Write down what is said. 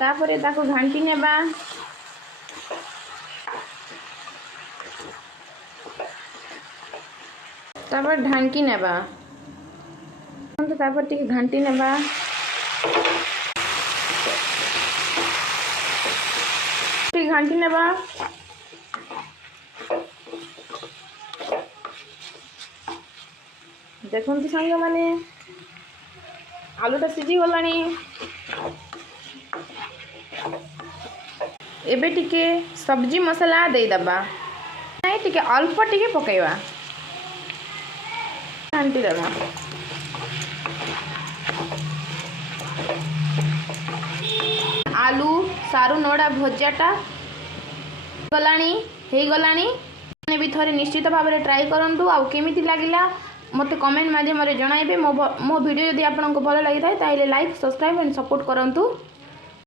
तापर ताको घांटी नेबा। तापर ढांकी नेबा। तापर टिके घांटी नेबा। टिके घांटी नेबा। देखते सांग मैंने आलूटा सीझी गलानी। एबे टिके सब्जी मसाला दे दबा। नहीं टिके अल्प टिके पकेवा। घांटी देबा। आलू सारू नोड़ा भजाटा गलानी हे गलानी। मैंने भी थोड़े निश्चित भाव में ट्राई करंतु आ केमिति लागिला मते कमेंट माध्यम रे जणाइबे। मो वीडियो यदि आपनको भलो लागि थाए ताइले लाइक सब्सक्राइब एंड सपोर्ट करंतु।